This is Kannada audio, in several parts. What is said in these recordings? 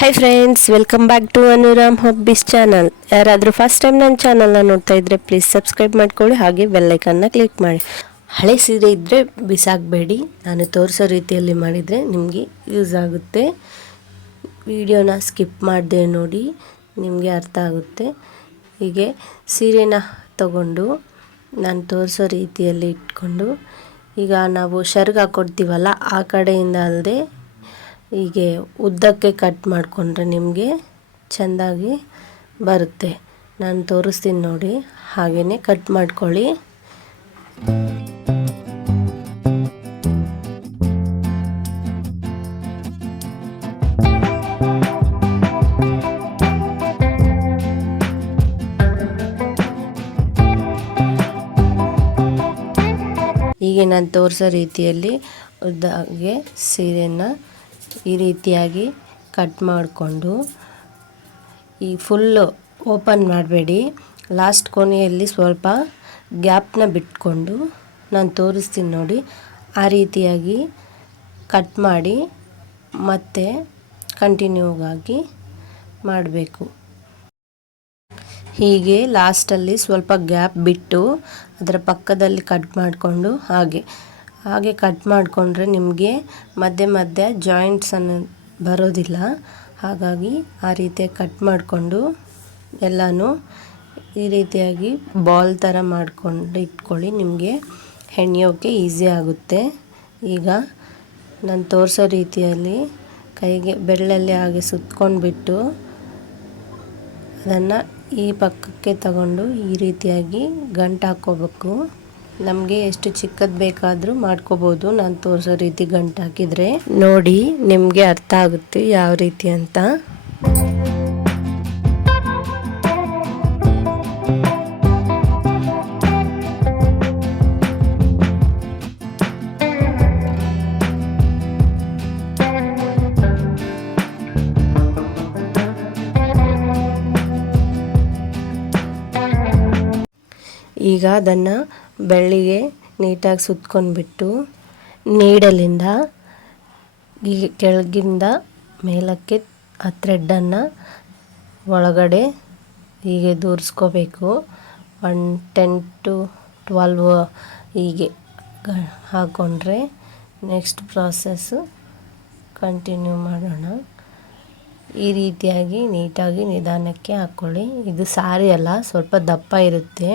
Hi friends, welcome back to Anuram hobbies channel. ಯಾರಾದರೂ ಫಸ್ಟ್ ಟೈಮ್ ನನ್ನ ಚಾನಲ್ನ ನೋಡ್ತಾ ಇದ್ದರೆ ಪ್ಲೀಸ್ ಸಬ್ಸ್ಕ್ರೈಬ್ ಮಾಡ್ಕೊಳ್ಳಿ, ಹಾಗೆ ಬೆಲ್ಲೈಕನ್ನ ಕ್ಲಿಕ್ ಮಾಡಿ. ಹಳೆ ಸೀರೆ ಇದ್ದರೆ ಬಿಸಾಕಬೇಡಿ. ನಾನು ತೋರಿಸೋ ರೀತಿಯಲ್ಲಿ ಮಾಡಿದರೆ ನಿಮಗೆ ಯೂಸ್ ಆಗುತ್ತೆ. ವಿಡಿಯೋನ ಸ್ಕಿಪ್ ಮಾಡದೆ ನೋಡಿ, ನಿಮಗೆ ಅರ್ಥ ಆಗುತ್ತೆ. ಹೀಗೆ ಸೀರೆನ ತಗೊಂಡು ನಾನು ತೋರಿಸೋ ರೀತಿಯಲ್ಲಿ ಇಟ್ಕೊಂಡು, ಈಗ ನಾವು ಶರ್ಗ್ ಹಾಕ್ಕೊಡ್ತೀವಲ್ಲ ಆ ಕಡೆಯಿಂದ ಅಲ್ಲದೆ ಹೀಗೆ ಉದ್ದಕ್ಕೆ ಕಟ್ ಮಾಡಿಕೊಂಡ್ರೆ ನಿಮಗೆ ಚೆಂದಾಗಿ ಬರುತ್ತೆ. ನಾನು ತೋರಿಸ್ತೀನಿ ನೋಡಿ, ಹಾಗೆಯೇ ಕಟ್ ಮಾಡ್ಕೊಳ್ಳಿ. ಹೀಗೆ ನಾನು ತೋರಿಸೋ ರೀತಿಯಲ್ಲಿ ಉದ್ದಾಗೆ ಸೀರೆನ ಈ ರೀತಿಯಾಗಿ ಕಟ್ ಮಾಡಿಕೊಂಡು, ಈ ಫುಲ್ಲು ಓಪನ್ ಮಾಡಬೇಡಿ, ಲಾಸ್ಟ್ ಕೊನೆಯಲ್ಲಿ ಸ್ವಲ್ಪ ಗ್ಯಾಪ್ನ ಬಿಟ್ಕೊಂಡು ನಾನು ತೋರಿಸ್ತೀನಿ ನೋಡಿ, ಆ ರೀತಿಯಾಗಿ ಕಟ್ ಮಾಡಿ ಮತ್ತೆ ಕಂಟಿನ್ಯೂವಾಗಿ ಮಾಡಬೇಕು. ಹೀಗೆ ಲಾಸ್ಟಲ್ಲಿ ಸ್ವಲ್ಪ ಗ್ಯಾಪ್ ಬಿಟ್ಟು ಅದರ ಪಕ್ಕದಲ್ಲಿ ಕಟ್ ಮಾಡಿಕೊಂಡು ಹಾಗೆ ಕಟ್ ಮಾಡಿಕೊಂಡ್ರೆ ನಿಮಗೆ ಮಧ್ಯೆ ಮಧ್ಯೆ ಜಾಯಿಂಟ್ಸ್ ಬರೋದಿಲ್ಲ. ಹಾಗಾಗಿ ಆ ರೀತಿಯಾಗಿ ಕಟ್ ಮಾಡಿಕೊಂಡು ಎಲ್ಲನೂ ಈ ರೀತಿಯಾಗಿ ಬಾಲ್ ಥರ ಮಾಡಿಕೊಂಡು ಇಟ್ಕೊಳ್ಳಿ, ನಿಮಗೆ ಹೆಣೆಯೋಕ್ಕೆ ಈಸಿ ಆಗುತ್ತೆ. ಈಗ ನಾನು ತೋರಿಸೋ ರೀತಿಯಲ್ಲಿ ಕೈಗೆ ಬೆರಳಲ್ಲಿ ಹಾಗೆ ಸುತ್ಕೊಂಡ್ಬಿಟ್ಟು ಅದನ್ನು ಈ ಪಕ್ಕಕ್ಕೆ ತಗೊಂಡು ಈ ರೀತಿಯಾಗಿ ಗಂಟು ಹಾಕ್ಕೋಬೇಕು. ನಮಗೆ ಎಷ್ಟು ಚಿಕ್ಕದು ಬೇಕಾದರೂ ಮಾಡ್ಕೋಬೋದು. ನಾನು ತೋರಿಸೋ ರೀತಿ ಗಂಟು ಹಾಕಿದರೆ ನೋಡಿ, ನಿಮಗೆ ಅರ್ಥ ಆಗುತ್ತೆ ಯಾವ ರೀತಿ ಅಂತ. ಈಗ ಅದನ್ನು ಬೆಳ್ಳಿಗೆ ನೀಟಾಗಿ ಸುತ್ಕೊಂಡ್ಬಿಟ್ಟು ನೀಡಲಿಂದ ಈಗ ಕೆಳಗಿಂದ ಮೇಲಕ್ಕೆ ಆ ಥ್ರೆಡ್ಡನ್ನು ಒಳಗಡೆ ಹೀಗೆ ದೂರಿಸ್ಕೋಬೇಕು. 10 to 12 ಹೀಗೆ ಹಾಕ್ಕೊಂಡ್ರೆ ನೆಕ್ಸ್ಟ್ ಪ್ರಾಸೆಸ್ಸು ಕಂಟಿನ್ಯೂ ಮಾಡೋಣ. ಈ ರೀತಿಯಾಗಿ ನೀಟಾಗಿ ನಿಧಾನಕ್ಕೆ ಹಾಕ್ಕೊಳ್ಳಿ. ಇದು ಸಾರಿ ಅಲ್ಲ, ಸ್ವಲ್ಪ ದಪ್ಪ ಇರುತ್ತೆ,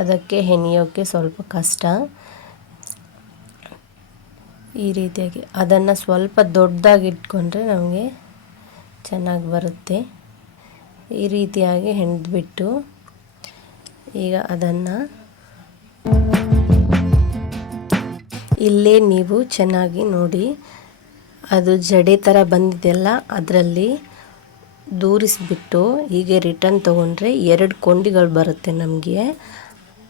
ಅದಕ್ಕೆ ಹೆಣೆಯೋಕ್ಕೆ ಸ್ವಲ್ಪ ಕಷ್ಟ. ಈ ರೀತಿಯಾಗಿ ಅದನ್ನು ಸ್ವಲ್ಪ ದೊಡ್ಡದಾಗಿ ಇಟ್ಕೊಂಡ್ರೆ ನಮಗೆ ಚೆನ್ನಾಗಿ ಬರುತ್ತೆ. ಈ ರೀತಿಯಾಗಿ ಹೆಣೆದ್ಬಿಟ್ಟು ಈಗ ಅದನ್ನು ಇಲ್ಲೇ ನೀವು ಚೆನ್ನಾಗಿ ನೋಡಿ, ಅದು ಜಡೆ ಥರ ಬಂದಿದೆಯಲ್ಲ ಅದರಲ್ಲಿ ದೂರಿಸ್ಬಿಟ್ಟು ಹೀಗೆ ರಿಟರ್ನ್ ತೊಗೊಂಡ್ರೆ 2 ಕೊಂಡಿಗಳು ಬರುತ್ತೆ ನಮಗೆ.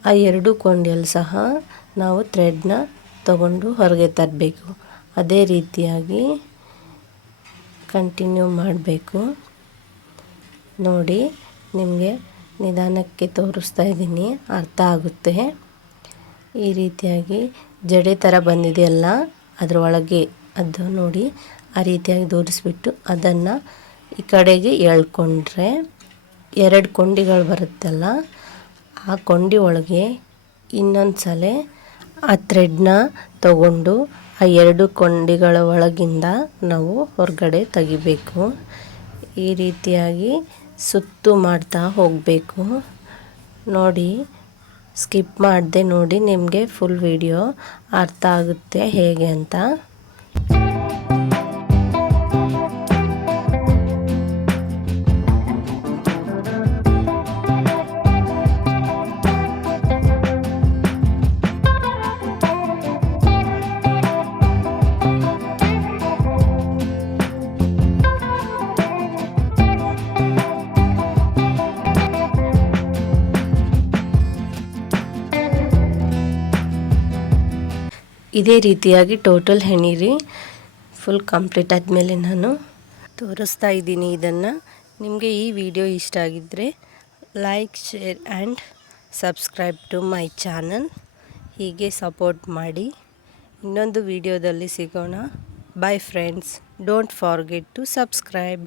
ಆ 2 ಕೊಂಡಿಯಲ್ಲಿ ಸಹ ನಾವು ಥ್ರೆಡ್ನ ತಗೊಂಡು ಹೊರಗೆ ತರಬೇಕು. ಅದೇ ರೀತಿಯಾಗಿ ಕಂಟಿನ್ಯೂ ಮಾಡಬೇಕು. ನೋಡಿ, ನಿಮಗೆ ನಿಧಾನಕ್ಕೆ ತೋರಿಸ್ತಾ ಇದ್ದೀನಿ, ಅರ್ಥ ಆಗುತ್ತೆ. ಈ ರೀತಿಯಾಗಿ ಜಡೆ ಥರ ಬಂದಿದೆಯಲ್ಲ ಅದರೊಳಗೆ ಅದು ನೋಡಿ, ಆ ರೀತಿಯಾಗಿ ದೂರಿಸ್ಬಿಟ್ಟು ಅದನ್ನು ಈ ಕಡೆಗೆ ಎಳ್ಕೊಂಡ್ರೆ 2 ಕೊಂಡಿಗಳು ಬರುತ್ತಲ್ಲ, ಆ ಕೊಂಡಿ ಒಳಗೆ ಇನ್ನೊಂದು ಸಲ ಆ ಥ್ರೆಡ್ನ ತಗೊಂಡು ಆ 2 ಕೊಂಡಿಗಳ ಒಳಗಿಂದ ನಾವು ಹೊರಗಡೆ ತೆಗಿಬೇಕು. ಈ ರೀತಿಯಾಗಿ ಸುತ್ತು ಮಾಡ್ತಾ ಹೋಗಬೇಕು. ನೋಡಿ, ಸ್ಕಿಪ್ ಮಾಡದೆ ನೋಡಿ, ನಿಮಗೆ ಫುಲ್ ವಿಡಿಯೋ ಅರ್ಥ ಆಗುತ್ತೆ ಹೇಗೆ ಅಂತ. ಇದೇ ರೀತಿಯಾಗಿ ಟೋಟಲ್ ಹೆಣೀರಿ. ಫುಲ್ ಕಂಪ್ಲೀಟ್ ಆದಮೇಲೆ ನಾನು ತೋರಿಸ್ತಾ ಇದ್ದೀನಿ ಇದನ್ನು. ನಿಮಗೆ ಈ ವಿಡಿಯೋ ಇಷ್ಟ ಆಗಿದ್ದರೆ like, share and subscribe to my channel. ಹೀಗೆ ಸಪೋರ್ಟ್ ಮಾಡಿ. ಇನ್ನೊಂದು ವಿಡಿಯೋದಲ್ಲಿ ಸಿಗೋಣ. Bye friends, don't forget to subscribe.